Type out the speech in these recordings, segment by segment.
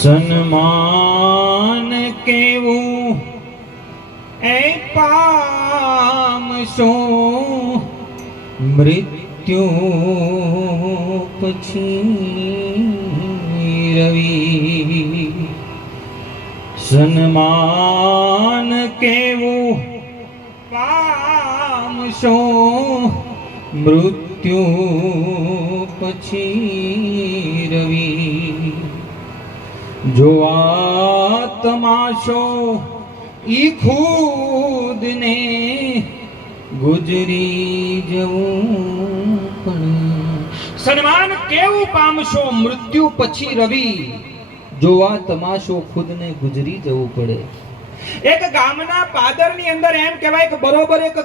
સન્માન કેવું એ પામશો મૃત્યુ પછી રવિ. સન્માન કેવું પામશો મૃત્યુ પછી રવિ. જોવા તમાશો ઈ ખુદ ને ગુજરી જવું પણ. સન્માન કેવું પામશો મૃત્યુ પછી રવિ. જોવા તમાશો ખુદ ને ગુજરી જવું પડે. એક ગામના પાદરની અંદર એમ કહેવાય કે બરોબર એક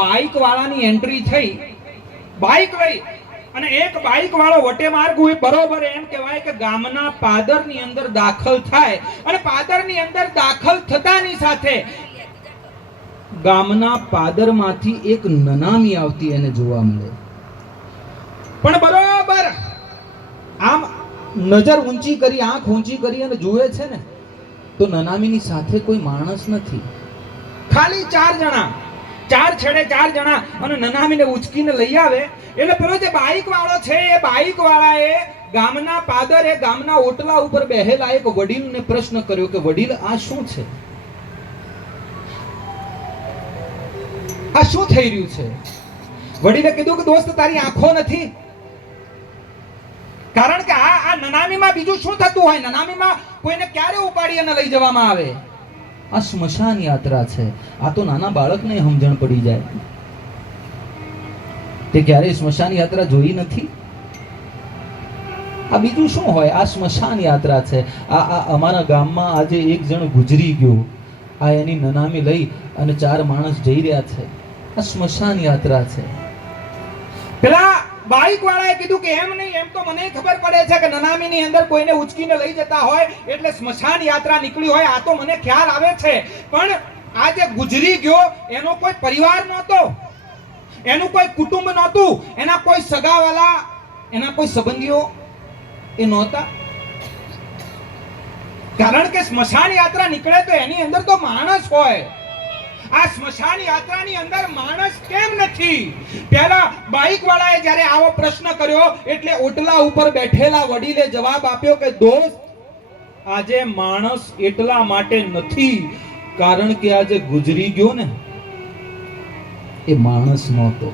બાઇક વાળાની એન્ટ્રી થઈ. બાઇક લઈ અને એક બાઇક વાળો વટે માર્ગ હોય બરોબર એમ કહેવાય કે ગામના પાદરની અંદર દાખલ થાય અને પાદરની અંદર દાખલ થતાની સાથે ગામના પાદરમાંથી એક નનામી આવતી એને જોવા મળે. પણ બરોબર આમ નજર ઊંચી કરી, આંખ ઊંચી કરી અને જુએ છે ને તો નનામીની સાથે કોઈ માણસ નથી, ખાલી ચાર જણા, ચાર છેડે ચાર જણા. અને નનામીને ઉચકીને લઈ આવે એટલે પેલો જે બાઇક વાળો છે એ બાઇક વાળાએ ગામના પાદરે ગામના ઓટલા ઉપર બેહેલા એક વડીલને પ્રશ્ન કર્યો કે વડીલ આ શું છે, આ શું થઈ રહ્યું છે? વડીલે કીધું કે દોસ્ત તારી આંખો નથી. કારણ કે આ નનામીમાં બીજું શું થતું હોય? નનામીમાં કોઈને ક્યારે ઉપાડી અને લઈ જવામાં આવે? આ સ્મશાન યાત્રા છે. આ તો નાના બાળકને સમજણ પડી જાય. તે ક્યારેય સ્મશાન યાત્રા જોઈ નથી. આ બીજું શું હોય? આ સ્મશાન યાત્રા છે. આ અમારા ગામમાં આજે એક જણ ગુજરી ગયો, આ એની નનામી લઈ અને ચાર માણસ જઈ રહ્યા છે. આ સ્મશાન યાત્રા છે. પેલા બાઇક વાળાએ કીધું કે એમ નહીં, એમ તો મને ખબર પડે છે કે નનામીની અંદર કોઈને ઉચકીને લઈ જતા હોય એટલે સ્મશાન યાત્રા નીકળી હોય, આ તો મને ખ્યાલ આવે છે. પણ આ જે ગુજરી ગયો એનો કોઈ પરિવાર નહોતો, એનું કોઈ કુટુંબ નહોતું, એના કોઈ સગાવાલા, એના કોઈ સંબંધીઓ એ નહોતા. કારણ કે સ્મશાન યાત્રા નીકળે તો એની અંદર તો માણસ હોય. આ સ્મશાન યાત્રાની અંદર માણસ કેમ નથી? પહેલા બાઇક વાળાએ જ્યારે આવો પ્રશ્ન કર્યો એટલે ઓટલા ઉપર બેઠેલા વડીલે જવાબ આપ્યો કે દોસ્ત, આજે માણસ એટલા માટે નથી કારણ કે આજે ગુજરી ગયો ને એ માણસ નહોતો.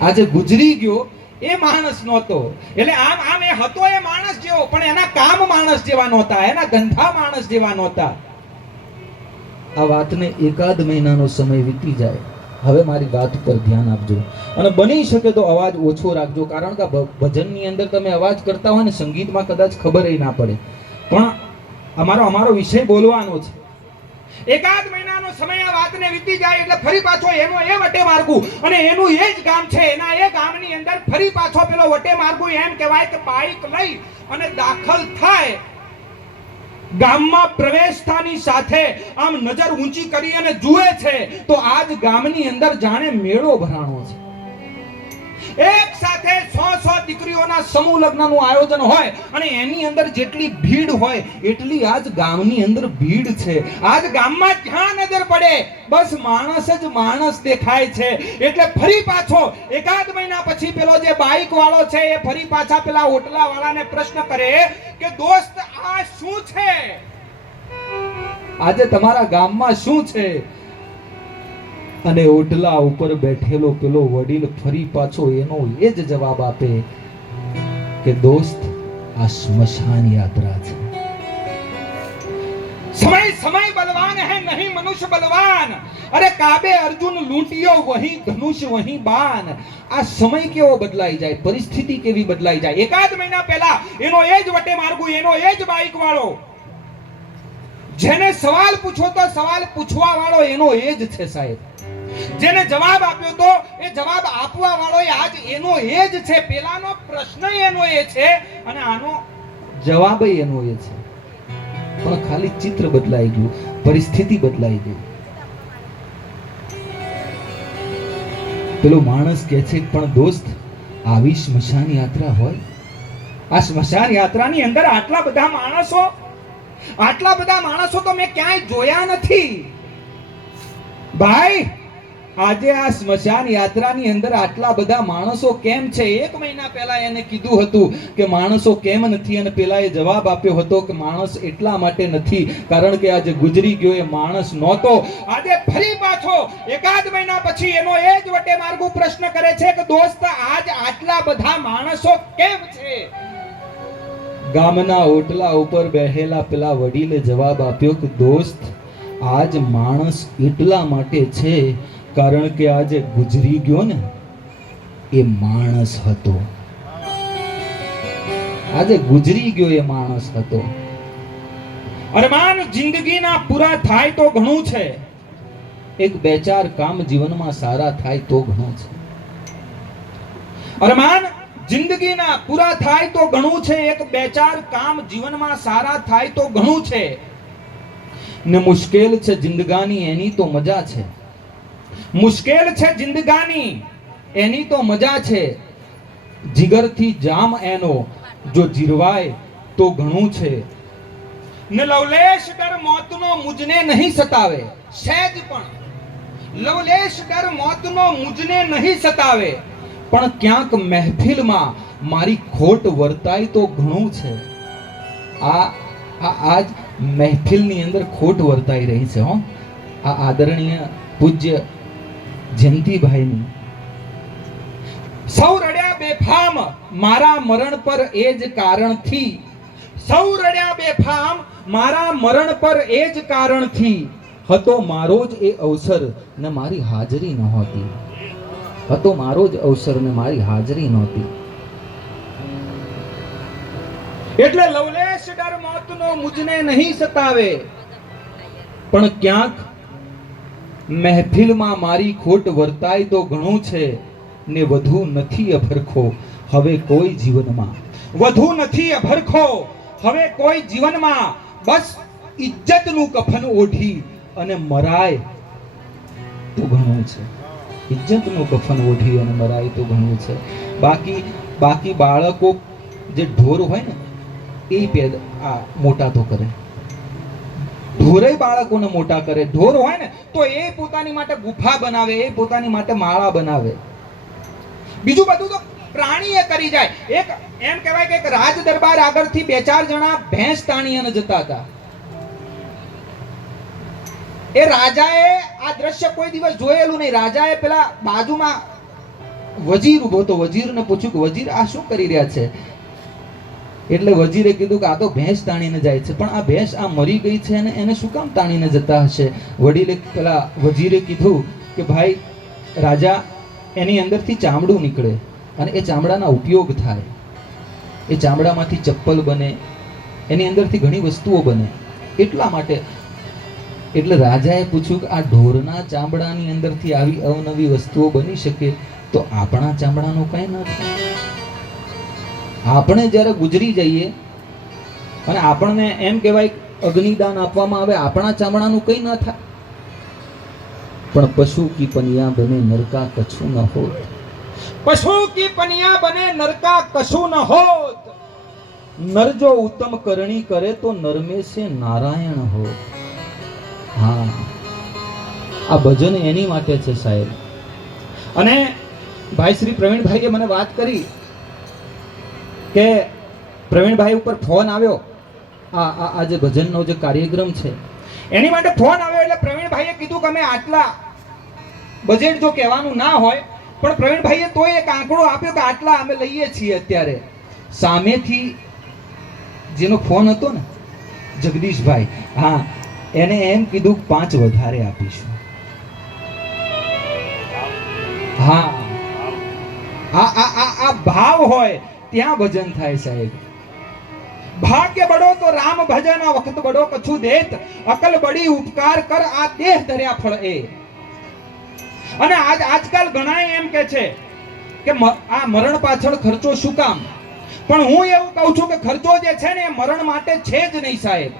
આજે ગુજરી ગયો એ માણસ નહોતો. એટલે આમ એ હતો એ માણસ જેવો, પણ એના કામ માણસ જેવા નહોતા, એના ધંધા માણસ જેવા નહોતા. આ વાતને એકાદ મહિનાનો સમય વીતી જાય. હવે મારી વાત ઉપર ધ્યાન આપજો અને બની શકે તો અવાજ ઓછો રાખજો. કારણ કે ભજનની અંદર તમે અવાજ કરતા હોય ને સંગીતમાં કદાચ ખબર ના પડે, પણ અમારો વિષય બોલવાનો છે. એકાદ મહિનાનો સમય આ વાતને વીતી જાય એટલે ફરી પાછો એનો એ વટે માર્ગું અને એનું એ જ ગામ છે. એના એ ગામની અંદર ફરી પાછો પેલો વટે માર્ગું એમ કહેવાય કે બાઇક લઈ અને દાખલ થાય. ગામમાં પ્રવેશતાની સાથે આમ નજર ઊંચી કરી અને જુએ છે તો આજ ગામની અંદર જાણે મેળો ભરાણો છે. એક સાથે 100 દીકરીઓના સમૂહ લગ્નનું આયોજન હોય અને એની અંદર જેટલી ભીડ હોય એટલી આજ ગામની અંદર ભીડ છે. આજ ગામમાં જ્યાં નજર પડે બસ માણસ જ માણસ દેખાય છે. એટલે ફરી પાછો એકાદ મહિના પછી પેલો જે બાઇક વાળો છે એ ફરી પાછા પેલા ઓટલા વાળાને પ્રશ્ન કરે કે દોસ્ત આ શું છે? આજે તમારા ગામમાં શું છે? અને ઓટલા ઉપર બેઠેલો પેલો વડીલ ફરી પાછો એનો એ જ જવાબ આપે કે દોસ્ત આ સ્મશાન યાત્રા છે. समय बलवान है नहीं मनुष्य बलवान. अरे काबे अर्जुन लूटियो वही धनुष वही बाण. આ સમય કેવો બદલાઈ જાય, પરિસ્થિતિ કેવી બદલાઈ જાય. એકાદ મહિના પહેલા એનો એ જ વટે માર્ગું, એનો એ જ બાઇક વાળો, જેને સવાલ પૂછો તો સવાલ પૂછવા વાળો એનો એ જ છે સાહેબ. જેને જવાબ આપ્યો તો એ જવાબ આપવા વાળો આજ એનો એ જ છે. પેલાનો પ્રશ્ન એનો એ છે અને આનો જવાબ એનો એ છે. પણ ખાલી ચિત્ર બદલાઈ ગયું, પરિસ્થિતિ બદલાઈ ગઈ. પેલો માણસ કહે છે પણ દોસ્ત આવી સ્મશાન યાત્રા હોય, આ સ્મશાન યાત્રાની અંદર આટલા બધા માણસો તો મેં ક્યાંય જોયા નથી ભાઈ. આજે આ સ્મશાન યાત્રાની અંદર આટલા બધા માણસો કેમ છે? 1 મહિના પહેલા એને કીધું હતું કે માણસો કેમ નથી, અને પેલાએ જવાબ આપ્યો હતો કે માણસ એટલા માટે નથી કારણ કે આજે ગુજરી ગયો એ માણસ નહોતો. આજે ફરી પાછો 1 મહિના પછી એનો એ જ વટે માર્ગુ પ્રશ્ન કરે છે કે દોસ્ત આજ આટલા બધા માણસો કેમ છે? ગામના ઓટલા ઉપર બેહેલા પેલા વડીલે જવાબ આપ્યો કે દોસ્ત આજ માણસ એટલા માટે છે કારણ કે આજે ગુજરી ગયો ને એ માણસ હતો. આજે ગુજરી ગયો એ માણસ હતો. અરમાન જિંદગીના પૂરા થાય તો ઘણું છે, એક બે ચાર કામ જીવનમાં સારા થાય તો ઘણું છે. અરમાન જિંદગીના પૂરા થાય તો ઘણું છે, એક બે ચાર કામ જીવનમાં સારા થાય તો ઘણું છે. ને મુશ્કેલ છે જિંદગાની એની તો મજા છે. મુશ્કેલ છે જિંદગાની એની તો મજા છે. જીગરથી જામ એનો જો જીરવાય તો ઘણું છે. ને લવલેશ ડર મોતનો મુજને નહીં સતાવે, સહેજ પણ લવલેશ ડર મોતનો મુજને નહીં સતાવે, પણ ક્યાંક મહેફિલમાં મારી ખોટ વર્તાય તો ઘણું છે. આજ મહેફિલની અંદર ખોટ વર્તાઈ રહી છે હો. આ આદરણીય પૂજ્ય જયંતિભાઈની. સૌ રડ્યા બેફામ મારા મરણ પર એ જ કારણથી, સૌ રડ્યા બેફામ મારા મરણ પર એ જ કારણથી, હતો મારો જ એ અવસર ને મારી હાજરી નહોતી. હતો મારો જ અવસર ને મારી હાજરી નહોતી. એટલે લવલેશ ડર મોતનો મુજને નહીં સતાવે, પણ ક્યાંક મહેફિલમાં મારી ખોટ વર્તાય તો ઘણું છે. ને વધુ નથી અભરખો હવે કોઈ જીવનમાં, વધુ નથી અભરખો હવે કોઈ જીવનમાં, બસ ઇજ્જતનું કફન ઓઢી અને મરાય તો ઘણું છે. ઇજ્જતનું કફન ઓઢી અને મરાય તો ઘણું છે. બાકી બાળકો જે ઢોર હોય ને એ મોટા તો કરે, ઢોરે બાળકોને મોટા કરે. ઢોર હોય ને તો એ પોતાની માટે ગુફા બનાવે, એ પોતાની માટે માળા બનાવે. બીજું બધું તો પ્રાણી એ કરી જાય. એક એમ કહેવાય કે એક રાજ દરબાર આગળથી 2-4 જણા ભેંસ તાણી અને જતા હતા. એ રાજાએ આ દ્રશ્ય કોઈ દિવસ જોયેલું નહીં. રાજાએ પેલા બાજુમાં વજીર ઉભો હતો, વજીરને પૂછ્યું કે વજીર આ શું કરી રહ્યા છે? એટલે વજીરે કીધું કે આ તો ભેંસ તાણીને જાય છે. પણ આ ભેંસ આ મરી ગઈ છે અને એને શું કામ તાણીને જતા હશે? વડીલે પેલા વજીરે કીધું કે ભાઈ રાજા, એની અંદરથી ચામડું નીકળે અને એ ચામડાના ઉપયોગ થાય. એ ચામડામાંથી ચપ્પલ બને, એની અંદરથી ઘણી વસ્તુઓ બને, એટલા માટે. એટલે રાજાએ પૂછ્યું કે આ ઢોરના ચામડાની અંદરથી આવી અવનવી વસ્તુઓ બની શકે તો આપણા ચામડાનું કઈ ન થાય? આપણે જ્યારે ગુજરી જઈએ અને આપણને એમ કહેવાય અગ્નિદાન આપવામાં આવે, આપણા ચામડાનું કઈ ન થાય. પણ પશુ કી પનિયા બને નરકા કછું ન હોત, પશુ કી પનિયા બને નરકા કછું ન હોત. નર જો ઉત્તમ કરણી કરે તો નરમે સે નારાયણ હોત. હા, આ ભજન એની માટે છે સાહેબ. અને ભાઈ શ્રી પ્રવીણભાઈએ મને વાત કરી કે પ્રવીણભાઈ ઉપર ફોન આવ્યો, આ જે ભજનનો જે કાર્યક્રમ છે એની માટે ફોન આવ્યો. એટલે પ્રવીણભાઈએ કીધું કે અમે આટલા બજેટ જો કહેવાનું ના હોય, પણ પ્રવીણભાઈએ તોય એક આંકડો આપ્યો કે આટલા અમે લઈએ છીએ અત્યારે. સામેથી જેનો ફોન હતો ને જગદીશભાઈ, હા, એને એમ કીધું 5 વધારે આપીશું. હા, આ ભાવ હોય ત્યાં ભજન થાય સાહેબ. ભાગ્ય બડો તો રામ ભજન, વખત બડો કછું દેત, અકલ બડી ઉપકાર કર, આ દેહ ધર્યા ફળ એ. અને આજકાલ ઘણા એમ કે છે કે આ મરણ પાછળ ખર્ચો શું કામ? પણ હું એવું કહું છું કે ખર્ચો જે છે ને એ મરણ માટે છે જ નહીં સાહેબ.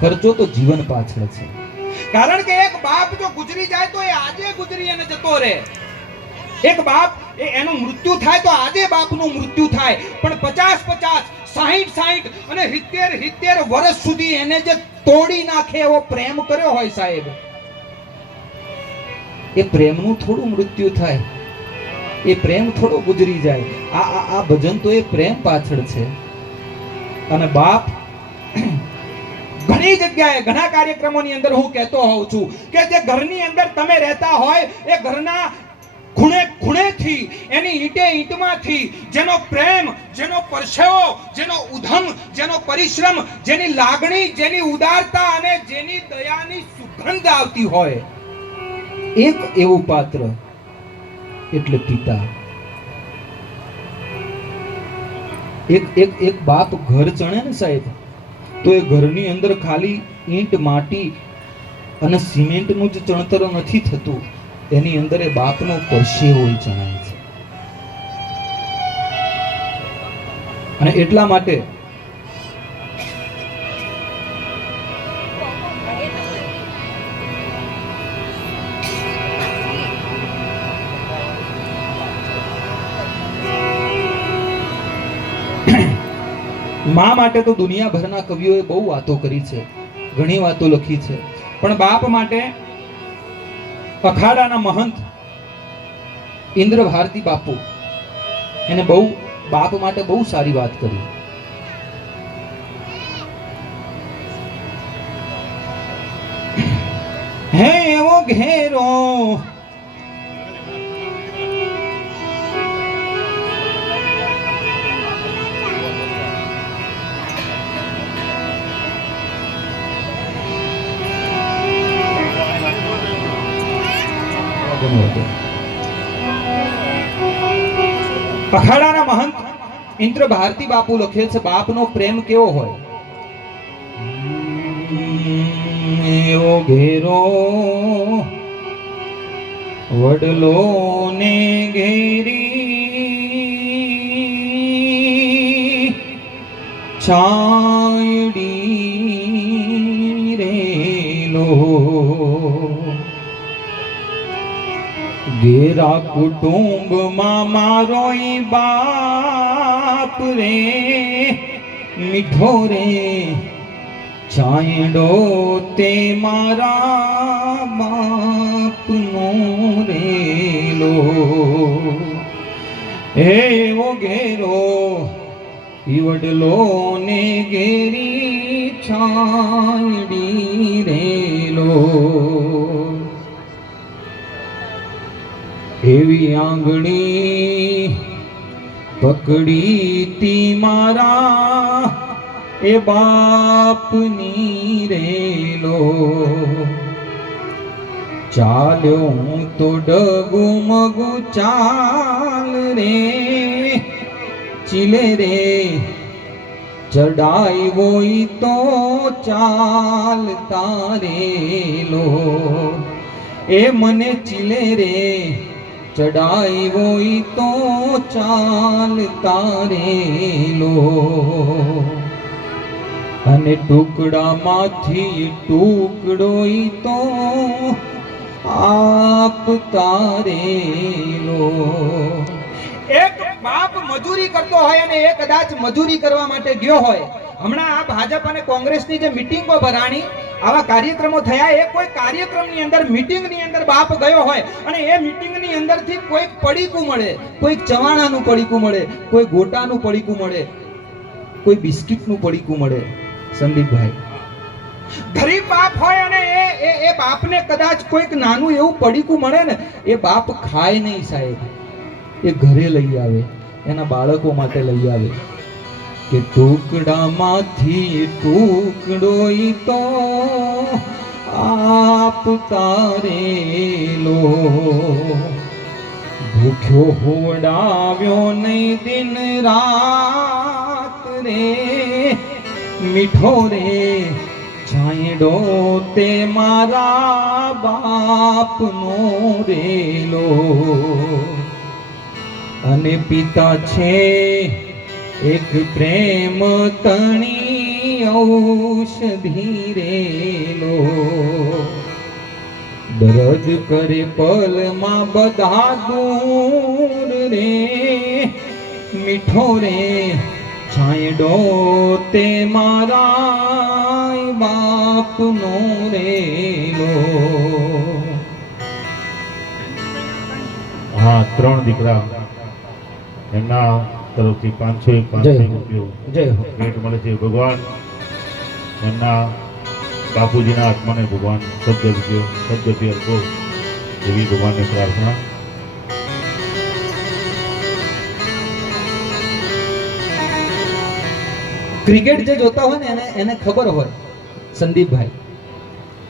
ખર્ચો તો જીવન પાછળ છે. કારણ કે એક બાપ જો ગુજરી જાય તો એ આજે ગુજરી અને જતો રહે. એક બાપ એનું મૃત્યુ થાય તો આજે બાપનું મૃત્યુ થાય, પણ 50-50, 60-60 અને 70-70 વર્ષ સુધી એને જે તોડી નાખે એવો પ્રેમ કર્યો હોય સાહેબ, એ પ્રેમનું થોડું મૃત્યુ થાય, એ પ્રેમ થોડો ગુજરી જાય. આ ભજન તો એ પ્રેમ પાછળ છે. અને બાપ ઘણી જગ્યાએ ઘણા કાર્યક્રમોની અંદર હું કહેતો હોઉં છું કે જે ઘરની અંદર તમે રહેતા હોય એ ઘરના ખૂણે ખૂણેથી, એની ઈંટે ઈંટમાંથી જેનો પ્રેમ, જેનો પરસેવો, જેનો ઉધમ, જેનો પરિશ્રમ, જેની લાગણી, જેની ઉદારતા અને જેની દયાની સુગંધ આવતી હોય, એક એવું પાત્ર એટલે પિતા. એક બાપ ઘર ચણે ને સાહેબ, તો એ ઘરની અંદર ખાલી ઈંટ, માટી અને સિમેન્ટનું જ ચણતર નથી થતું, એની અંદર એ બાપનો પરસેવો ચણાય છે. અને એટલા માટે મા માટે તો દુનિયાભરના કવિઓએ બહુ વાતો કરી છે, ઘણી વાતો લખી છે, પણ બાપ માટે અખાડાના મહંત ઇન્દ્ર ભારતી બાપુ એને બહુ બાપ માટે બહુ સારી વાત કરી. હે એવો ઘેરો અખાડાના મહંત ઇન્દ્ર ભારતી બાપુ લખે છે બાપનો પ્રેમ કેવો હોય. એવો ઘેરો વડલો ને ઘેરી છાયડી રેલો, ઘેરા કુટુંબમાં મારો બાપ રે મીઠો રે છાંયડો તે મારા બાપનો રેલો. એવો ઘેરો ઈવડલો ને ઘેરી છાંયડી રેલો, એવી આંગણી પકડી તી મારા એ બાપની રેલો. ચાલ્યો હું તો ડગુમગુ ચાલ રે ચીલે રે ચડાઈ વોઈ તો ચાલતા રેલો. એ મને ચીલે રે ચડાઈ વોઈ તો ચાલતા રેલો. અને ટુકડામાંથી ટુકડો તો આપતા રેલો. એક બાપ મજૂરી કરતો હોય અને એ કદાચ મજૂરી કરવા માટે ગયો હોય. હમણાં આ ભાજપ અને કોંગ્રેસની જે મીટિંગો ભરાણી, આવા કાર્યક્રમો થયા, એ કોઈ કાર્યક્રમની અંદર, મીટિંગની અંદર બાપ ગયો હોય અને એ મીટિંગની અંદરથી કોઈક પડીકું મળે, કોઈક ચવાણાનું પડીકું મળે, કોઈ ગોટાનું પડીકું મળે, કોઈ બિસ્કિટનું પડીકું મળે. સંદીપભાઈ, ગરીબ બાપ હોય અને એ બાપને કદાચ કોઈક નાનું એવું પડીકું મળે ને, એ બાપ ખાય નહીં સાહેબ, એ ઘરે લઈ આવે, એના બાળકો માટે લઈ આવે કે ટુકડામાંથી ટુકડો તો આપતા રેલો. ભૂખ્યો હોવડાવ્યો નહીં દિન રાત રે મીઠો રે છાંયડો તે મારા બાપનો રેલો. અને પિતા છે એક પ્રેમ તણી ઔષધી રેલો. દર્દ કરે પલમાં બધા દૂર રે, મીઠો રે છાંયડો તે મારા બાપનો રેલો. હા, 3 દીકરા એમના તરફથી 500 રૂપિયો ભેટ મળે છે. ભગવાન એમના બાપુજીના આત્માને ભગવાન સદગતિ અર્પો એવી ભગવાનને પ્રાર્થના. ક્રિકેટ જે જોતા હોય ને એને ખબર હોય, સંદીપભાઈ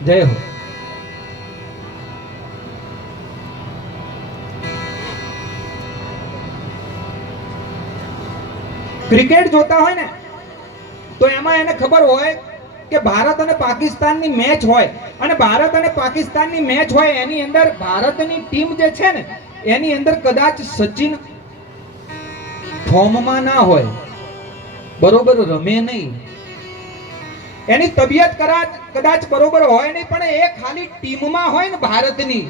જય હો. ક્રિકેટ જોતા હોય ને તો એમાં એને ખબર હોય કે ભારત અને પાકિસ્તાનની મેચ હોય, અને ભારત અને પાકિસ્તાનની મેચ હોય એની અંદર ભારતની ટીમ જે છે ને એની અંદર કદાચ સચિન ફોર્મમાં ના હોય, બરોબર રમે નહીં, એની તબિયત કદાચ બરોબર હોય નહીં, પણ એ ખાલી ટીમમાં હોય ને ભારતની,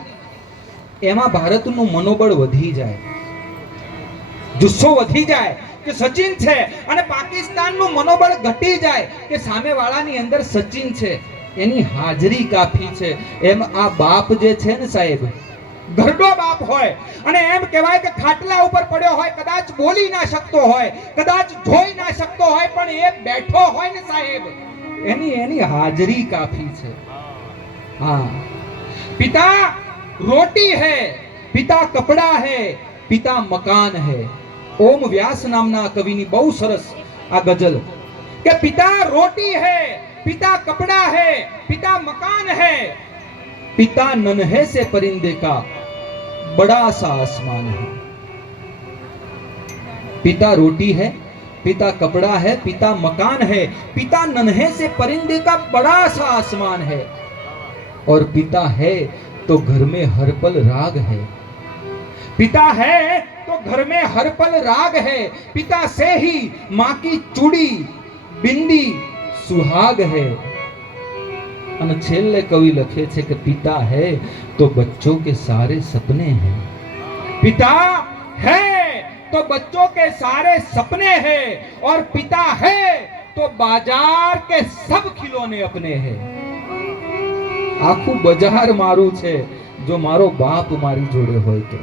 એમાં ભારતનું મનોબળ વધી જાય, જુસ્સો વધી જાય કે સચિન છે, અને પાકિસ્તાનનું મનોબળ ઘટી જાય કે સામેવાળાની અંદર સચિન છે, એની હાજરી કાફી છે. એમ આ બાપ જે છે ને સાહેબ, ઘરડો બાપ હોય અને એમ કહેવાય કે ખાટલા ઉપર પડ્યો હોય, કદાચ બોલી ના શકતો હોય, કદાચ જોઈ ના શકતો હોય, પણ એ બેઠો હોય ને સાહેબ, એની હાજરી કાફી છે. હા, પિતા રોટી है, પિતા કપડા है, પિતા મકાન है. ઓમ વ્યાસ નામના કવિની બહુ સરસ આ ગઝલ કે પિતા રોટી है, पिता कपड़ा है, पिता मकान है, पिता नन्हे से परिंदे का बड़ा सा आसमान है. पिता रोटी है, पिता कपड़ा है, पिता मकान है, पिता नन्हे से परिंदे का बड़ा सा आसमान है, और पिता है तो घर में हर पल राग है. पिता है तो घर में हर पल राग है, पिता से ही माँ की चूड़ी बिंदी सुहाग है. અને છેલ્લે કવિ લખે છે કે પિતા है तो बच्चों के सारे सपने हैं. पिता है तो बच्चों के सारे सपने हैं, और पिता है तो बाजार के सब खिलौने अपने हैं. આખું બજાર મારું છે જો મારો બાપ મારી જોડે હોય તો.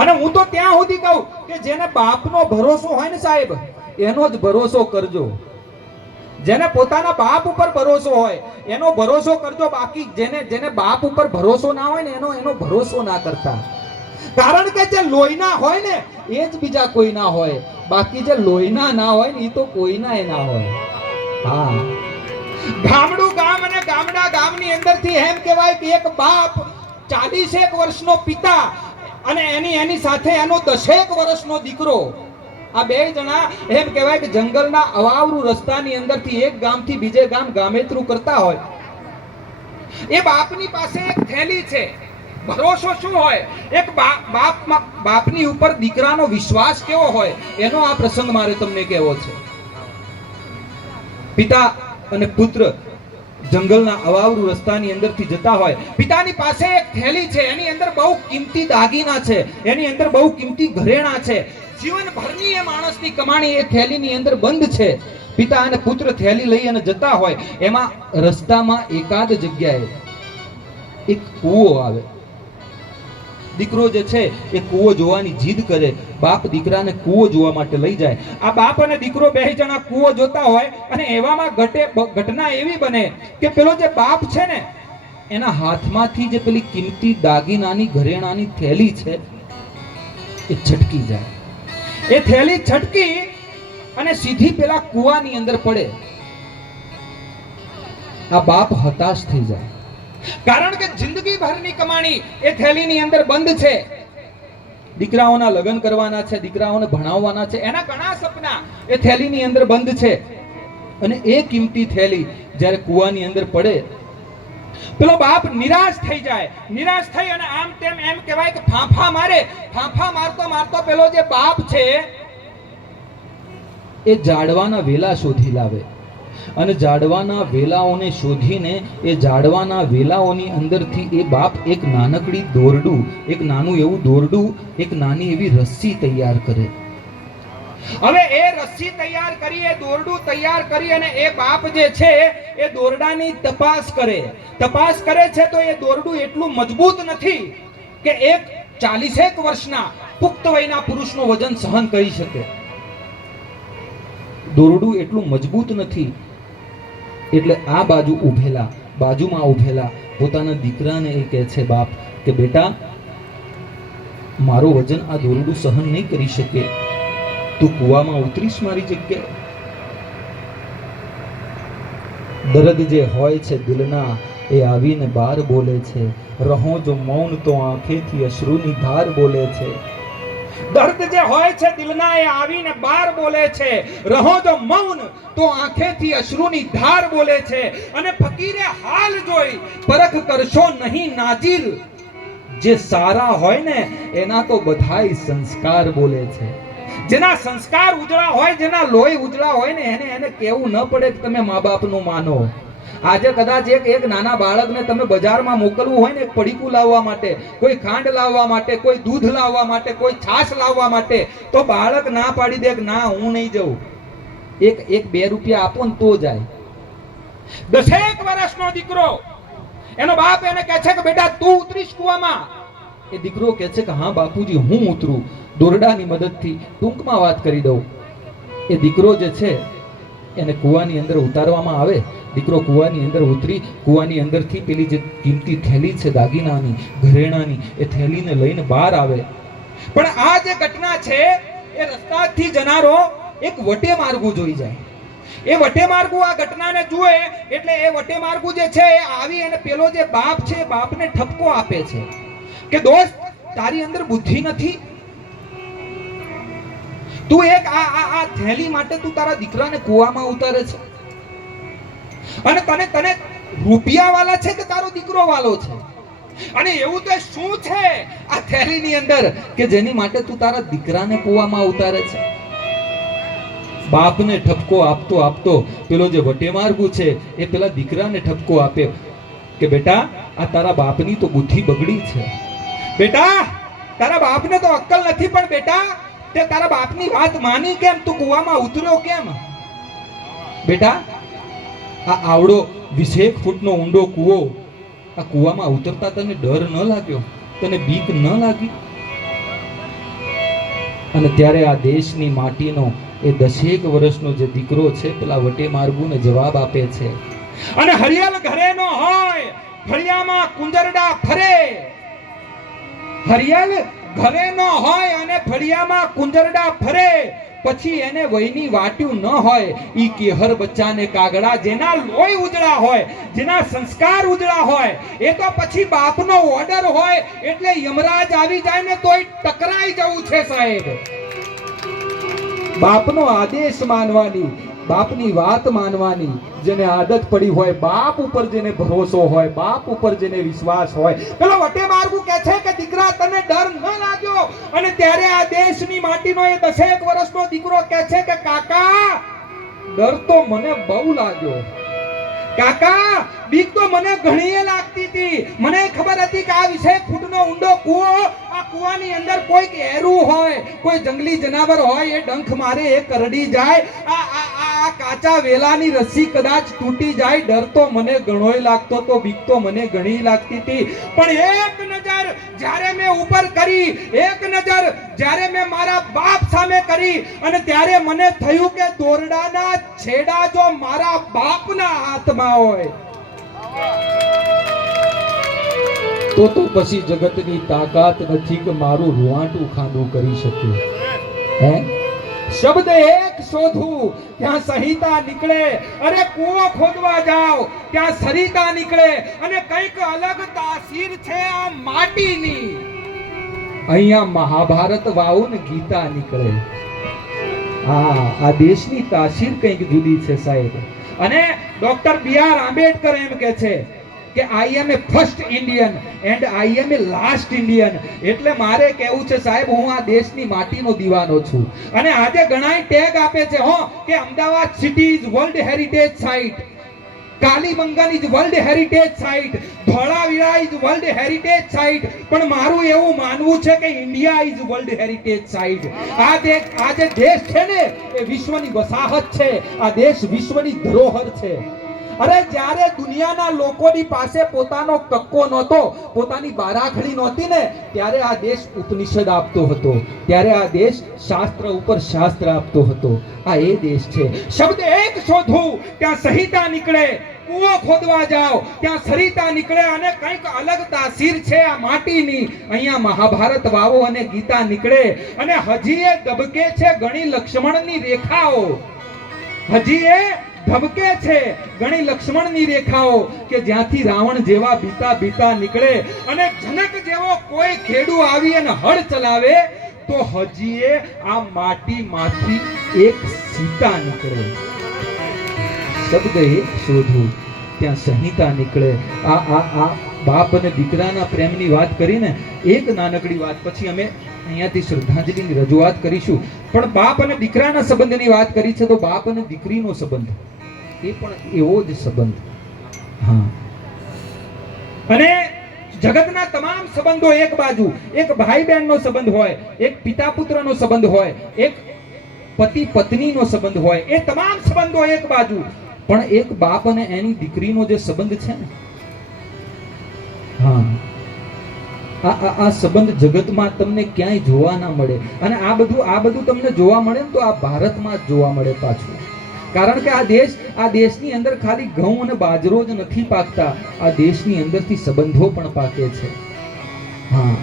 અને હું તો ત્યાં સુધી કહું કે જેને બાપનો ભરોસો હોય ને સાહેબ, એનો જ ભરોસો કરજો. જેને પોતાના બાપ ઉપર ભરોસો હોય એનો ભરોસો કરજો, બાકી જેને બાપ ઉપર ભરોસો ના હોય ને એનો ભરોસો ના કરતા. કારણ કે જે લોહીના હોય ને એ જ બીજા કોઈ ના હોય, બાકી જે લોહીના ના હોય ને એ તો કોઈના ના હોય. હા, ગામડું ગામ અને ગામડા ગામની અંદરથી એમ કહેવાય કે એક બાપ 40 વર્ષનો પિતા અને એની સાથે એનો 10 વર્ષનો દીકરો, આ બે જણા એમ કહેવાય કે જંગલના અવાવરું રસ્તાની અંદરથી એક ગામથી બીજે ગામ ગામેતરું કરતા હોય. એ બાપની પાસે એક થેલી છે. ભરોસો શું હોય? એક બાપની ઉપર દીકરાનો વિશ્વાસ કેવો હોય એનો આ પ્રસંગ મારે તમને કહેવો છે. પિતા અને પુત્ર જંગલના અવાવરું રસ્તાની અંદરથી જતા હોય. પિતાની પાસે એક થેલી છે, એની અંદર બહુ કિંમતી દાગીના છે, એની અંદર બહુ કિંમતી ઘરેણા છે, જીવનભરની એ માણસની કમાણી એ થેલીની અંદર બંધ છે. પિતા અને પુત્ર થેલી લઈ અને જતા હોય. એમાં રસ્તામાં એકાદ જગ્યાએ એક કૂવો આવે. દીકરો જે છે એ કૂવો જોવાની જીદ કરે. બાપ દીકરાને કૂવો જોવા માટે લઈ જાય. આ બાપ અને દીકરો બે જણા કૂવો જોતા હોય અને એવામાં ઘટના એવી બને કે પેલો જે બાપ છે ને એના હાથમાંથી જે પેલી કિંમતી દાગીનાની ઘરેણાની થેલી છે એ છટકી જાય. એ થેલી છટકી અને સીધી પેલા કૂવાની અંદર પડે. આ બાપ હતાશ થઈ જાય, કારણ કે જિંદગી ભરની કમાણી એ થેલીની અંદર બંધ છે. દીકરાઓના લગ્ન કરવાના છે, દીકરાઓને ભણાવવાના છે, એના ઘણા સપના એ થેલીની અંદર બંધ છે. અને એ કિંમતી થેલી જ્યારે કૂવાની અંદર પડે, પેલો બાપ નિરાશ થઈ જાય. નિરાશ થઈ અને આમ તેમ એમ કહેવાય કે ફાંફા મારે. ફાંફા મારતો મારતો પેલો જે બાપ છે એ ઝાડવાના વેલા શોધી લાવે. અને ઝાડવાના વેલાઓને શોધીને એ ઝાડવાના વેલાઓની અંદરથી એ બાપ એક નાનકડી દોરડું, એક નાનું એવું દોરડું, એક નાની એવી રસ્સી તૈયાર કરે. હવે એ રસ્સી તૈયાર કરી, એ દોરડું તૈયાર કરી અને એ બાપ જે છે એ દોરડાની તપાસ કરે છે. તો એ દોરડું એટલું મજબૂત નથી કે એક 40 વર્ષના પુખ્ત વયના પુરુષનું વજન સહન કરી શકે. દોરડું એટલું મજબૂત નથી. એટલે આ બાજુમાં ઉભેલા પોતાના દીકરાને એ કહે છે બાપ કે બેટા, મારો વજન આ દોરડું સહન નહીં કરી શકે, તું કૂવામાં ઉતરીશ મારી જગ્યાએ. દર્દ જે હોય છે દિલના એ આવીને બાર બોલે છે, રહો જો મૌન તો આંખેથી અશ્રુની ધાર બોલે છે. દર્દ જે હોય છે દિલના એ આવીને બાર બોલે છે, રહો જો મૌન તો આંખેથી અશ્રુની ધાર બોલે છે. અને ફકીરે હાલ જોઈ પરખ કરશો નહીં નાજીર, જે સારા હોય ને એના તો બધાય સંસ્કાર બોલે છે. જેના સંસ્કાર ઉજળા હોય, જેના લોહી ઉજળા હોય ને એને કેવું ન પડે કે તમે મા બાપનું માનો. આજે કદાચ એક નાના બાળકને તમે બજારમાં મોકલવું હોય ને, એક પડીકું લાવવા માટે, કોઈ ખાંડ લાવવા માટે, કોઈ દૂધ લાવવા માટે, કોઈ છાશ લાવવા માટે, તો બાળક ના પાડી દે કે ના હું નહીં જાઉં. એક 2 રૂપિયા આપો ને તો જાય. 10 વર્ષનો દીકરો, એનો બાપ એને કહે છે કે બેટા તું ઉતરીશ કૂવામાં. એ દીકરો કહે છે કે હા બાપુજી હું ઉતરું. દોરડાની મદદથી ટૂંકમાં વાત કરી દઉં. એ દીકરો જે છે એને કૂવાની અંદર ઉતારવામાં આવે. દીકરો કૂવાની અંદર ઉતરી, કૂવાની અંદરથી પેલી જે કિંમતી થેલી છે દાગીનાની, ઘરેણાની, એ થેલીને લઈને બહાર આવે. પણ આ જે ઘટના છે એ રસ્તાથી જનારો એક વટે માર્ગું જોઈ જાય. એ વટે માર્ગું આ ઘટનાને જુએ એટલે એ વટે માર્ગું જે છે એ આવી અને પેલો જે બાપ છે બાપને ઠપકો આપે છે કે દોસ્ત, તારી અંદર બુદ્ધિ નથી? તું એક આ થેલી માટે તું તારા દીકરાને કૂવામાં ઉતારે છે? અને તને રૂપિયા વાળા છે કે તારો દીકરો વાળો છે? અને એવું તો શું છે આ થેલીની અંદર કે જેની માટે તું તારા દીકરાને કૂવામાં ઉતારે છે? બાપને ઠપકો આપતો પેલો જે વટેમાર્ગુ છે એ પેલા દીકરાને ઠપકો આપે કે બેટા, આ તારા બાપની તો બુદ્ધિ બગડી છે. બેટા, તારા બાપને તો અક્કલ નથી, પણ બેટા તે તારા બાપની વાત માની કેમ? તું કૂવામાં ઉતર્યો કેમ? બેટા, આ આવડો 20 ફૂટનો ઊંડો કૂવો, આ કૂવામાં ઉતરતા તને ડર ન લાગ્યો? તને બીક ન લાગી? અને ત્યારે આ દેશની માટીનો એ 10 વર્ષનો જે દીકરો છે પેલા વટે માર્ગુને જવાબ આપે છે, અને હરિયલ ઘરે નો હોય ફળિયામાં કુંજરડા ફરે. હરિયલ ઘરે નો હોય અને ફળિયામાં કુંજરડા ફરે, પછી એને વયની વાટ્યું ન હોય. ઈ કેહર બચ્ચાને કાગડા, જેના લોહી ઉજળા હોય, જેના સંસ્કાર ઉજળા હોય, એ તો પછી બાપનો ઓર્ડર હોય એટલે યમરાજ આવી જાય ને તોય ટકરાઈ જવું છે સાહેબ. બાપનો આદેશ માનવાની, બાપની વાત માનવાની, જેને આદત પડી હોય, બાપ ઉપર જેને ભરોસો હોય, બાપ ઉપર જેને વિશ્વાસ હોય. પેલો વટે માર્ગુ કહે છે કે દીકરા, તને ડર ન લાગ્યો? અને ત્યારે આ દેશની માટીનો એ 10 વર્ષનો દીકરો કહે છે કે કાકા, ડર તો મને બહુ લાગ્યો. કાકા, બીક તો મને ઘણીએ લાગતી હતી. મને ખબર હતી કે આ 20 ફૂટનો ઊંડો કૂવો, આ કૂવાની અંદર કોઈક એરું હોય, કોઈ જંગલી જનાવર હોય, એ ડંખ મારે, એ કરડી જાય, આ કાચા વેલાની રસ્સી કદાચ તૂટી જાય. ડર તો મને ઘણોય લાગતો તો, બીક તો મને ઘણી લાગતી હતી. પણ એક નજર જ્યારે મેં ઉપર કરી, એક નજર જ્યારે મેં મારા બાપ સામે કરી, અને ત્યારે મને થયું કે દોરડાના છેડા જો મારા બાપના હાથમાં હોય તો પછી જગતની તાકાત નથી કે મારું રૂવાટું ખાંડું કરી શક્યું. હે, શબ્દ એક શોધું ત્યાં સંહિતા નીકળે. અરે કૂવો ખોદવા જાઓ ત્યાં સરિતા નીકળે. અને કંઈક અલગ તાસીર છે આ માટીની. અહીંયા મહાભારત વાવું ને ગીતા નીકળે. આ દેશની તાસીર કંઈક જુદી છે સાહેબ. અને ડોક્ટર બી.આર. આંબેડકર એમ કહે છે કે I am a first Indian and I am a last Indian. એટલે મારે કહેવું છે સાહેબ, હું આ દેશની માટીનો દીવાનો છું. અને આજે ઘણાય ટેગ આપે છે કે Ahmedabad city is world heritage site, Kalibangan is world heritage site, Dholavira is world heritage site. પણ મારું એવું માનવું છે કે India is world heritage site. આ જે દેશ છે ને એ વિશ્વની વસાહત છે. આ દેશ વિશ્વની ધરોહર છે. અરે જ્યારે દુનિયાના લોકોની પાસે પોતાનો કક્કો નહોતો, પોતાની બારાખડી નહોતી ને, ત્યારે આ દેશ ઉપનિષદ આપતો હતો, ત્યારે આ દેશ શાસ્ત્ર ઉપર શાસ્ત્ર આપતો હતો. આ એ દેશ છે. શબ્દ એક શોધું ત્યાં સંહિતા નીકળે, કૂવો ખોદવા જાઓ ત્યાં સરિતા નીકળે, અને કંઈક અલગ તાસીર છે આ માટીની. અહીંયા મહાભારત વાવો અને ગીતા નીકળે. અને હજી એ દબકે છે ઘણી લક્ષ્મણની રેખાઓ, હજી એ ધબકે છે ઘણી લક્ષ્મણની રેખાઓ, કે જ્યાંથી રાવણ જેવા બીતા બીતા નીકળે. અને જનક જેવો કોઈ ખેડૂ આવી અને હળ ચલાવે તો હજી આ માટીમાંથી એક સીતા નીકળે. શબ્દ એક શોધું ત્યાં સંહિતા નીકળે. આ બાપ અને દીકરાના પ્રેમની વાત કરીને એક નાનકડી વાત, પછી અમે અહીંયાથી શ્રદ્ધાંજલિની રજૂઆત કરીશું. પણ બાપ અને દીકરાના સંબંધની વાત કરી છે, તો બાપ અને દીકરીનો સંબંધ એ પણ એવો જ સંબંધ. હા, અને જગતના તમામ સંબંધો એક બાજુ, એક ભાઈ બહેનનો સંબંધ હોય, એક પિતા પુત્રનો સંબંધ હોય, એક પતિ પત્નીનો સંબંધ હોય, એ તમામ સંબંધો એક બાજુ. પણ એક બાપ અને એની દીકરીનો જે સંબંધ છે ને, હા, આ સંબંધ જગતમાં તમને ક્યાંય જોવા ના મળે. અને આ બધું તમને જોવા મળે ને તો આ ભારતમાં જ જોવા મળે પાછું. કારણ કે આ દેશની અંદર ખાલી ઘઉં અને બાજરો જ નથી પાકતા, આ દેશની અંદરથી સંબંધો પણ પાકે છે. હા,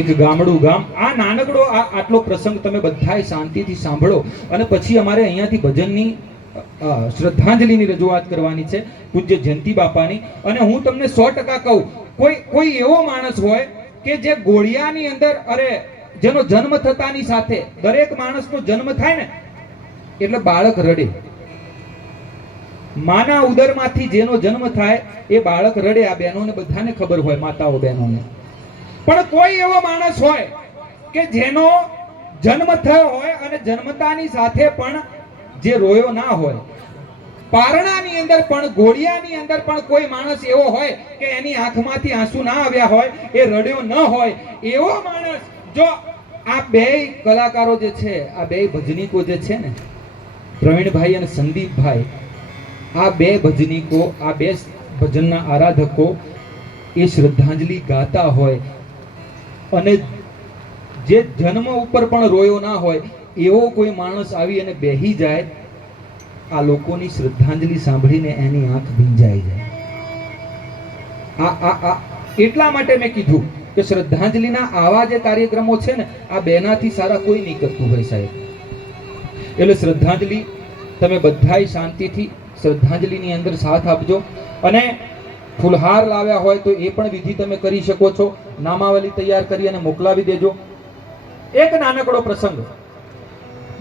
એક ગામડું ગામ, આ નાનકડો આટલો પ્રસંગ તમે બધાય શાંતિથી સાંભળો, અને પછી અમારે અહીંયાથી ભજનની શ્રદ્ધાંજલિની રજૂઆત કરવાની છે પૂજ્ય જયંતિ બાપાની. અને હું તમને 100% કહું, કોઈ એવો માણસ હોય કે જે ગોળિયાની અંદર, અરે જેનો જન્મ થતાની સાથે, દરેક માણસનો જન્મ થાય ને એટલે બાળક રડે. માના ઉદરમાંથી જેનો જન્મ થાય એ બાળક રડે. આ બહેનોને બધાને ખબર હોય, માતાઓ બહેનોને. પણ કોઈ એવો માણસ હોય કે જેનો જન્મ થયો હોય અને જન્મતાની સાથે પણ જે રોયો ના હોય, પારણાની અંદર પણ, ગોળિયાની અંદર પણ કોઈ માણસ એવો હોય કે એની આંખમાંથી આંસુ ના આવ્યા હોય, એ રડ્યો ન હોય, એવો માણસ જો આ બે કલાકારો જે છે, આ બે ભજનીકો જે છે ને, પ્રવીણભાઈ અને સંદીપભાઈ, આ બે ભજનીકો, આ બે ભજનના આરાધકો એ શ્રદ્ધાંજલિ ગાતા હોય અને જે જન્મ ઉપર પણ રોયો ના હોય એવો કોઈ માણસ આવી અને બેહી જાય, આ લોકોની શ્રદ્ધાંજલિ સાંભળીને એની આંખ ભીંજાઈ જાય. આ એટલા માટે મેં કીધું કે શ્રદ્ધાંજલિના આવા જે કાર્યક્રમો છે ને, આ બેનાથી સારા કોઈ નહીં કરતું હોય સાહેબ. એટલે શ્રદ્ધાંજલિ તમે બધાય શાંતિથી શ્રદ્ધાંજલિની અંદર સાથ આપજો. અને ફૂલહાર લાવ્યા હોય તો એ પણ વિધિ તમે કરી શકો છો. નામાવલી તૈયાર કરી અને મોકલાવી દેજો. એક નાનકડો પ્રસંગ,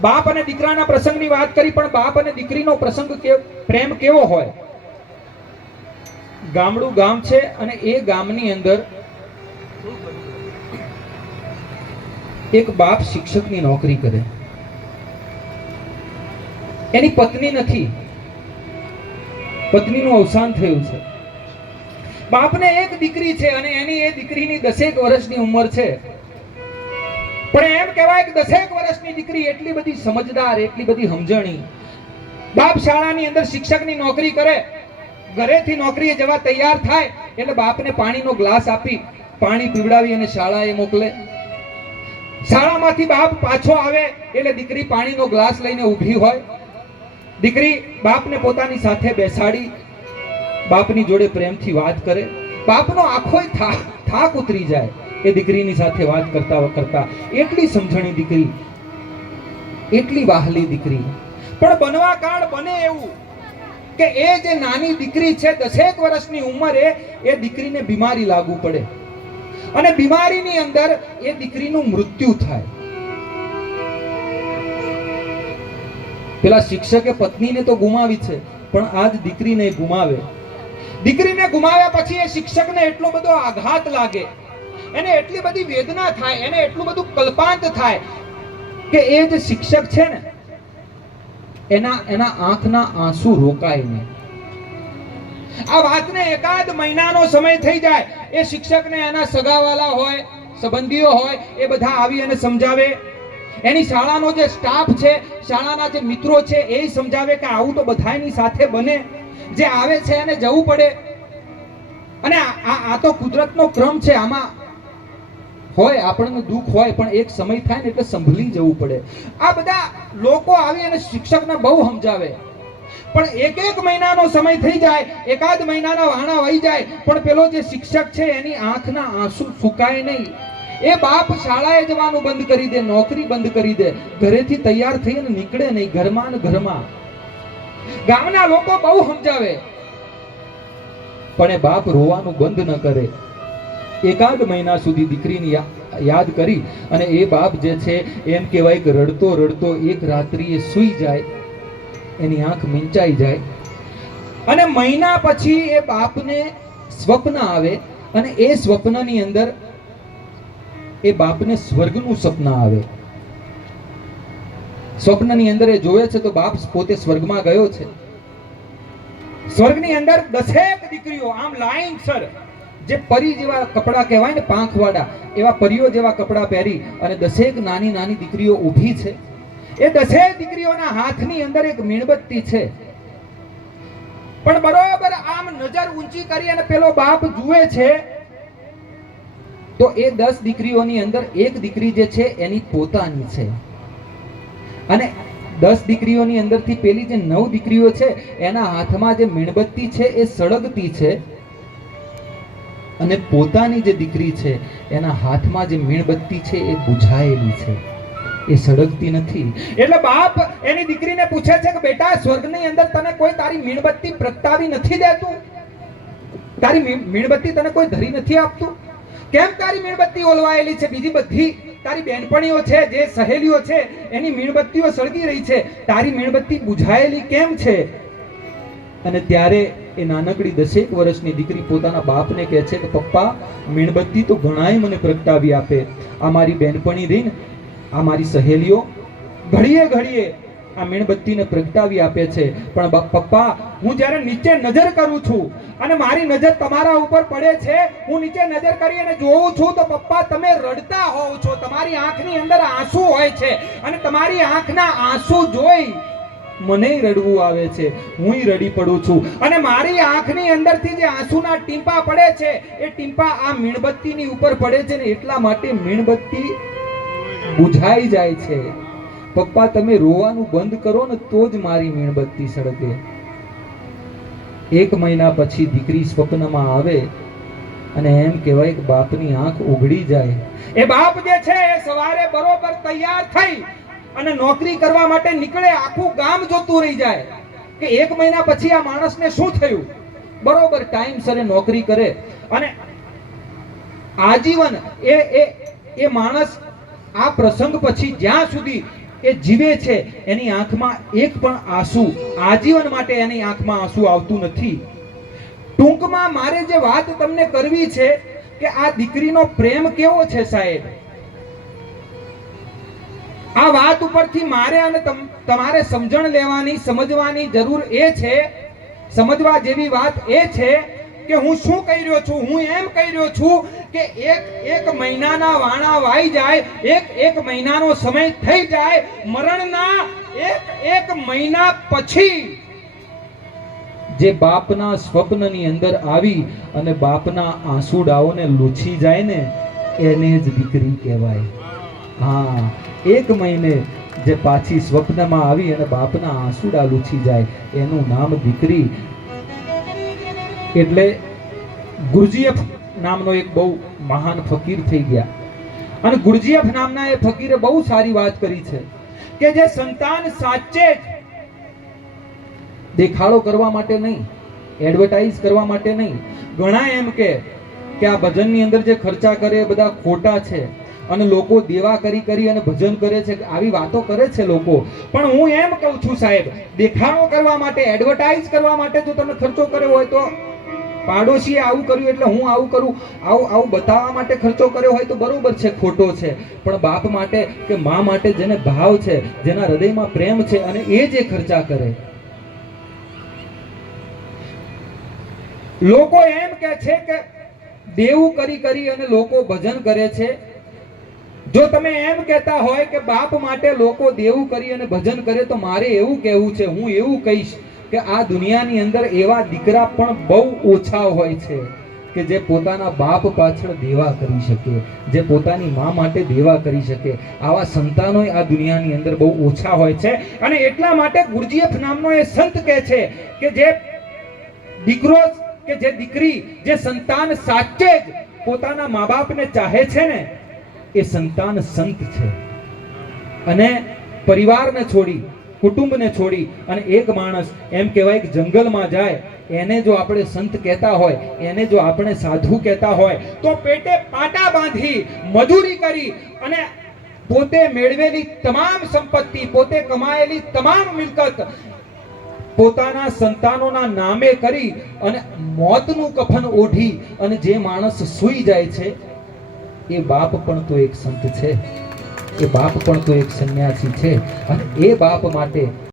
બાપ અને દીકરાના પ્રસંગની વાત કરી, પણ બાપ અને દીકરીનો પ્રસંગ પ્રેમ કેવો હોય. ગામડું ગામ છે અને એ ગામની અંદર એક બાપ શિક્ષકની નોકરી કરે. એની પત્ની નથી, પત્નીનું અવસાન થયું છે. બાપને એક દીકરી છે અને એની એ દીકરીની 10 વર્ષની ઉંમર છે. પણ એમ કહેવાય કે 10 વર્ષની દીકરી એટલી બધી સમજદાર, એટલી બધી સમજણી. બાપ શાળાની અંદર શિક્ષકની નોકરી કરે, ઘરેથી નોકરીએ જવા તૈયાર થાય એટલે બાપને પાણીનો ગ્લાસ આપી પાણી પીવડાવી અને શાળાએ મોકલે. શાળામાંથી બાપ પાછો આવે એટલે દીકરી પાણીનો ગ્લાસ લઈને ઊભી હોય. દીકરી બાપને પોતાની સાથે બેસાડી બાપની જોડે પ્રેમથી વાત કરે. બાપનો આખો થાક ઉતરી જાય એ દીકરીની સાથે વાત કરતા કરતા. એટલી સમજણી દીકરી, એટલી વાહલી દીકરી. પણ બનવા કાળ બને એવું કે એ જે નાની દીકરી છે 10 વર્ષની ઉંમરે, એ દીકરીને બીમારી લાગુ પડે અને બીમારીની અંદર એ દીકરીનું મૃત્યુ થાય. પેલા શિક્ષકે પત્નીને તો ગુમાવી છે, પણ આજ દીકરીને ગુમાવે. દીકરીને ગુમાવ્યા પછી એ શિક્ષકને એટલો બધો આઘાત લાગે, એને એટલી બધી વેદના થાય, એને એટલું બધું કલ્પાંત થાય કે એ જે શિક્ષક છે ને એના આંખના આંસુ રોકાય નહીં. આ વાતને એકાદ મહિનાનો સમય થઈ જાય, એ શિક્ષકને એના સગાવાલા હોય, સંબંધીઓ હોય, એ બધા આવી અને સમજાવે. એની શાળાનો જે સ્ટાફ છે, શાળાના જે મિત્રો છે, એ સમજાવે કે આવું તો બધાની સાથે બને, જે આવે છે એને જવું પડે, અને આ તો કુદરતનો ક્રમ છે. આમાં હોય આપણને દુઃખ હોય, પણ એક સમય થાય ને એટલે સંભળી જવું પડે. આ બધા લોકો આવી અને શિક્ષકને બહુ સમજાવે, પણ એક મહિનાનો સમય થઈ જાય, એકાદ મહિનાના વાણા વહી જાય, પણ પેલો જે શિક્ષક છે એની આંખના આંસુ સુકાય નહીં. એ બાપ શાળાએ જવાનું બંધ કરી દે, નોકરી બંધ કરી દે, ઘરેથી તૈયાર થઈને નીકળે નહીં, ઘરમાં ને ઘરમાં. ગામના લોકો બહુ સમજાવે, પણ એ બાપ રોવાનું બંધ ન કરે. એકાદ મહિના સુધી દીકરીની યાદ કરી અને એ બાપ જે છે એમ કહેવાય કે રડતો રડતો એક રાત્રિએ સૂઈ જાય, એની આંખ મીંચાઈ જાય, અને મહિના પછી એ બાપને સ્વપ્ન આવે, અને એ સ્વપ્નની અંદર એ બાપને સ્વર્ગનું સપન આવે. સ્વપ્નની અંદર એ જોવે છે તો બાપ પોતે સ્વર્ગમાં ગયો છે. સ્વર્ગની અંદર 10 દીકરીઓ આમ લાઈનસર, જે પરી જેવા કપડા કહેવાય ને, પાંખવાળા, એવા પરીઓ જેવા કપડા પહેરી અને 10 નાની નાની દીકરીઓ ઊભી છે. એ 10 દીકરીઓના હાથની અંદર એક મીણબત્તી છે. પણ બરોબર આમ નજર ઊંચી કરી અને પેલો બાપ જુએ છે તો એ 10 દીકરીઓની અંદર એક દીકરી જે છે એની પોતાની છે, અને 10 દીકરીઓની અંદરથી પેલી જે 9 દીકરીઓ છે એના હાથમાં જે મીણબત્તી છે એ સળગતી છે, અને પોતાની જે દીકરી છે એના હાથમાં જે મીણબત્તી છે એ બુઝાયેલી છે, એ સળગતી નથી. એટલે બાપ એની દીકરીને પૂછે છે કે બેટા, સ્વર્ગની અંદર તને કોઈ તારી મીણબત્તી પ્રગટાવી નથી દેતું? તારી મીણબત્તી તને કોઈ ધરી નથી આપતું? કેમ તારી મીણબત્તી ઓલવાયેલી છે? બીજી બધી તારી બેનપણીઓ છે, જે સહેલીઓ છે, એની મીણબત્તીઓ સળગી રહી છે, તારી મીણબત્તી બુઝાયેલી કેમ છે? અને ત્યારે એ નાનકડી 10 વર્ષની દીકરી પોતાના બાપને કહે છે કે પપ્પા, મીણબત્તી તો ઘણાય મને પ્રગટાવી આપે, આ મારી બેનપણી રહીને, આ મારી સહેલીઓ ઘડીએ ઘડીએ આ મીણબત્તીને પ્રગટાવી આપે છે, પણ પપ્પા, હું જ્યારે નીચે નજર કરું છું અને મારી નજર તમારા ઉપર પડે છે, હું નીચે નજર કરી અને જોઉં છું તો પપ્પા તમે રડતા હોવ છો, તમારી આંખની અંદર આંસુ હોય છે, અને તમારી આંખના આંસુ જોઈ મને રડવું આવે છે, હું રડી પડું છું, અને મારી આંખની અંદરથી જે આંસુના ટીંપા પડે છે એ ટીંપા આ મીણબત્તીની ઉપર પડે છે, ને એટલા માટે મીણબત્તી બુઝાઈ જાય છે. પપ્પા, તમે રોવાનું બંધ કરો ને તો જ મારી મીણબત્તી સળગે. 1 મહિના પછી દીકરી સ્વપ્નમાં આવે અને એમ કહેવાય કે બાપની આંખ ઉઘડી જાય. એ બાપ જે છે એ સવારે બરોબર તૈયાર થઈ અને નોકરી કરવા માટે નીકળે, આખું ગામ જોતું રહી જાય કે 1 મહિના પછી આ માણસને શું થયું. બરોબર ટાઈમસર એ નોકરી કરે, અને આજીવન એ માણસ આ પ્રસંગ પછી જ્યાં સુધી એ જીવે છે એની આંખમાં એક પણ આંસુ, આજીવન માટે એની આંખમાં આંસુ આવતું નથી. ટૂંકમાં મારે જે વાત તમને કરવી છે કે આ દીકરીનો પ્રેમ કેવો છે સાહેબ, આ વાત ઉપરથી મારે અને તમારે સમજણ લેવાની, સમજવાની જરૂર એ છે, સમજવા જેવી વાત એ છે કે હું શું કહી રહ્યો છું. હું એમ કહી રહ્યો છું કે એક મહિનાના વાણા વાઈ જાય, એક મહિનાનો સમય થઈ જાય, મરણના એક મહિના પછી જે બાપના સ્વપ્નની અંદર આવી અને બાપના આંસુડાઓને લૂછી જાય ને, એને જ દીકરી કહેવાય. હા, 1 મહિને જે પાછી સ્વપ્નમાં આવી અને બાપના આંસુડા લૂછી જાય, એનું નામ દીકરી. એટલે ગુરજીએફ નામનો એક બહુ મહાન ફકીર થઈ ગયા, અને ગુરજીએફ નામના એ ફકીરે બહુ સારી વાત કરી છે કે જે સંતાન સાચે જ દેખાડો કરવા માટે નહીં, એડવર્ટાઇઝ કરવા માટે નહીં. ઘણા એમ કે આ ભજનની અંદર જે ખર્ચા કરે એ બધા ખોટા છે, અને લોકો દેવા કરી અને ભજન કરે છે, આવી વાતો કરે છે લોકો. પણ હું એમ કહું છું સાહેબ, દેખાડો કરવા માટે, એડવર્ટાઇઝ કરવા માટે જો તમે ખર્ચો કર્યો હોય તો પાડોશીએ આવું કર્યું એટલે હું આવું કરું, આવું બતાવવા માટે ખર્ચો કર્યો હોય તો બરોબર છે, ખોટો છે. પણ બાપ માટે કે મા માટે જેને ભાવ છે, જેના હૃદયમાં પ્રેમ છે, અને એ જે ખર્ચા કરે. લોકો એમ કે છે કે દેવું કરી અને લોકો ભજન કરે છે. જો તમે એમ કહેતા હોય કે બાપ માટે લોકો દેવું કરી અને ભજન કરે, તો મારે એવું કહેવું છે, હું એવું કહીશ કે આ દુનિયાની અંદર એવા દીકરા પણ બહુ ઓછા હોય છે કે જે પોતાના બાપ પાછળ દેવા કરી શકે, જે પોતાની મા માટે દેવા કરી શકે. આવા સંતાનો આ દુનિયાની અંદર બહુ ઓછા હોય છે. અને એટલા માટે ગુરજીએફ નામનો એ સંત કહે છે કે જે દીકરો કે જે દીકરી, જે સંતાન સાચે જ પોતાના મા બાપને ચાહે છે ને, એ સંતાન સંત છે. અને પરિવારને છોડી, કુટુંબને છોડી અને એક માણસ એમ કહેવાય કે જંગલમાં જાય, એને જો આપણે સંત કહેતા હોય, એને જો આપણે સાધુ કહેતા હોય, તો પેટે પાટા બાંધી મજૂરી કરી અને પોતે મેળવેલી તમામ સંપત્તિ, પોતે કમાયેલી તમામ મિલકત પોતાના સંતાનોના નામે કરી અને મોતનું કફન ઓઢી અને જે માણસ સૂઈ જાય છે, એ બાપ પણ તો એક સંત છે, એ બાપ પણ તો એક સંન્યાસી છે. અને એ બાપ માટે